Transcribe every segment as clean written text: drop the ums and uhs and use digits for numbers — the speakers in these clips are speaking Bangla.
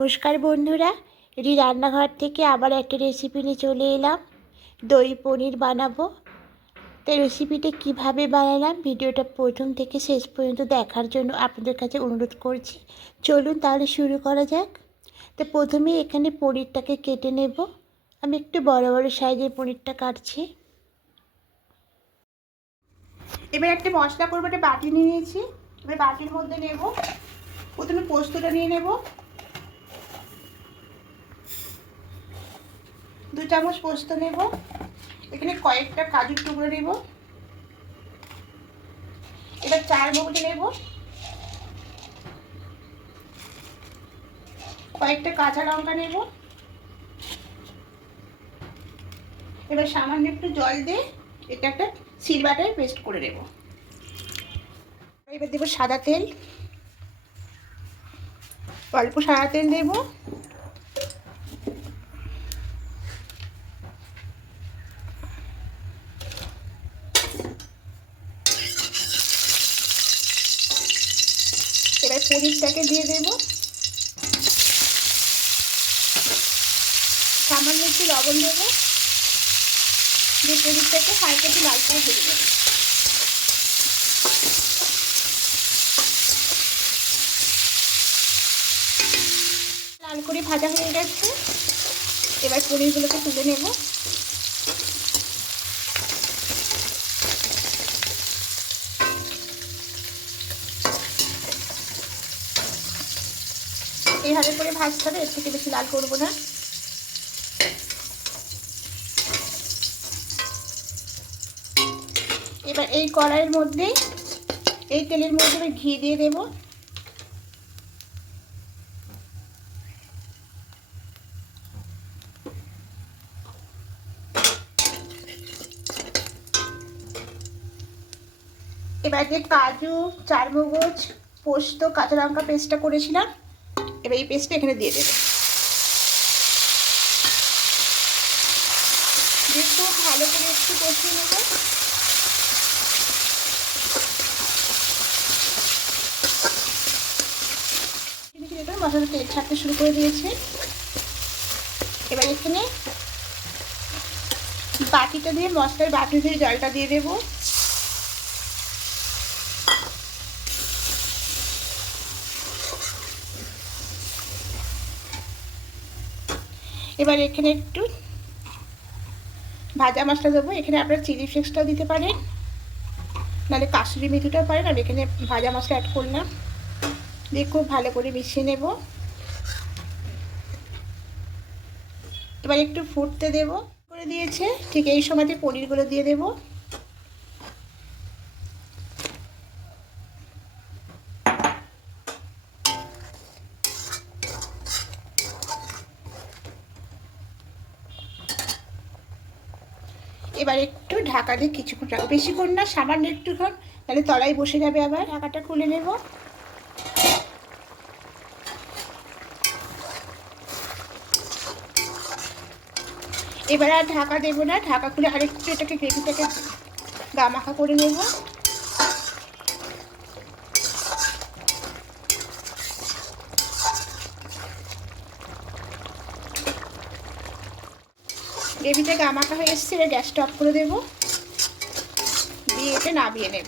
নমস্কার বন্ধুরা, এটি রান্নাঘর থেকে আবার একটা রেসিপি নিয়ে চলে এলাম। দই পনির বানাবো। তো রেসিপিটা কিভাবে বানালাম ভিডিওটা প্রথম থেকে শেষ পর্যন্ত দেখার জন্য আপনাদের কাছে অনুরোধ করছি। চলুন তাহলে শুরু করা যাক। তো প্রথমেই এখানে পনিরটাকে কেটে নেব। আমি একটু বড় বড় সাইজের পনিরটা কাটছি। এবার একটা মশলা করবো, একটা বাটি নিয়ে নিয়েছি। এবার বাটির মধ্যে নেব, প্রথমে পোস্তটা নিয়ে নেব। 2 চামচ পোস্ত নেব। এখানে কয়েকটা কাজুর টুকরো নেব। এবার 4 মগজ নেব, কয়েকটা কাঁচা লঙ্কা নেব। এবার সামান্য একটু জল দিয়ে এটা একটা শিলবাটায় পেস্ট করে নেব। এবার দেবো সাদা তেল, অল্প সাদা তেল দেব। এবার পনিরটাকে দিয়ে দেব। সামান্য একটু লবণ দেবো, দিয়ে পনিরটাকে হালকা একটু লাল করে ভেজে দেবো। লাল করে ভাজা হয়ে গেছে। এবার পনিরগুলোকে তুলে নেব। এইভাবে করে ভাজতে হবে, এর থেকে বেশি লাল করবো না। এবার এই কড়াইয়ের মধ্যে, এই তেলের মধ্যে আমি ঘি দিয়ে দেব। এবার যে কাজু, চারমগজ, পোস্ত, কাঁচা লঙ্কা পেস্টটা করেছিলাম, এবার এই পেস্টটা এখানে দিয়ে দেবো। দিয়ে খুব ভালো করে একটু কষিয়ে নেব। মশলা তেল ছাড়তে শুরু করে দিয়েছে। এবার এখানে বাটিটা দিয়ে, মশলার বাটি দিয়ে জলটা দিয়ে দেবো। এবার এখানে একটু ভাজা মশলা দেবো। এখানে আপনারা চিলি ফ্লেক্সটাও দিতে পারেন, নাহলে কাসুরি মেথিটাও পারেন। আমি এখানে ভাজা মশলা অ্যাড করলাম। দিয়ে খুব ভালো করে মিশিয়ে নেব। এবার একটু ফুটতে দেব। করে দিয়েছে, ঠিক এই সময়তে পনিরগুলো দিয়ে দেব। এবার একটু ঢাকা দিয়ে কিছুক্ষণ রাখবো, বেশিক্ষণ না, সামান্য একটুক্ষণ, তাহলে তলায় বসে যাবে। আবার ঢাকাটা খুলে নেব। এবার আর ঢাকা দেবো না, ঢাকা খুলে আরেকটু এটাকে গ্রেভিটাকে গামাখা করে নেব। গ্রেভিটা গামাখা হয়ে এসছে। এবার গ্যাসটা অফ করে দেবো, দিয়ে এটা নামিয়ে নেব।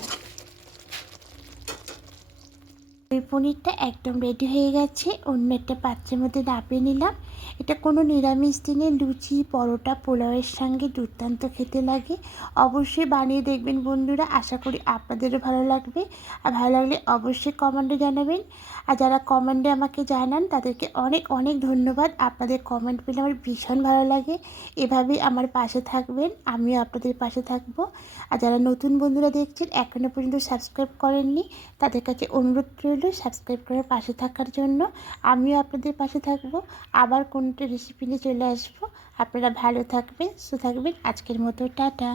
ওই পনিরটা একদম রেডি হয়ে গেছে। অন্য একটা পাত্রের মধ্যে নামিয়ে নিলাম। এটা কোনো নিরামিষ দিনে লুচি, পরোটা, পোলাওয়ের সঙ্গে দুর্দান্ত খেতে লাগে। অবশ্যই বানিয়ে দেখবেন বন্ধুরা, আশা করি আপনাদেরও ভালো লাগবে। আর ভালো লাগলে অবশ্যই কমেন্টে জানাবেন। আর যারা কমেন্টে আমাকে জানান তাদেরকে অনেক অনেক ধন্যবাদ। আপনাদের কমেন্ট পেলে আমার ভীষণ ভালো লাগে। এভাবেই আমার পাশে থাকবেন, আমিও আপনাদের পাশে থাকবো। আর যারা নতুন বন্ধুরা দেখছেন, এখনও পর্যন্ত সাবস্ক্রাইব করেননি, তাদের কাছে অনুরোধ রইল সাবস্ক্রাইব করে পাশে থাকার জন্য। আমিও আপনাদের পাশে থাকবো। আবার কোনটা রেসিপি নিয়ে চলে আসবো। আপনারা ভালো থাকবেন, সুস্থ থাকবেন। আজকের মতো টাটা।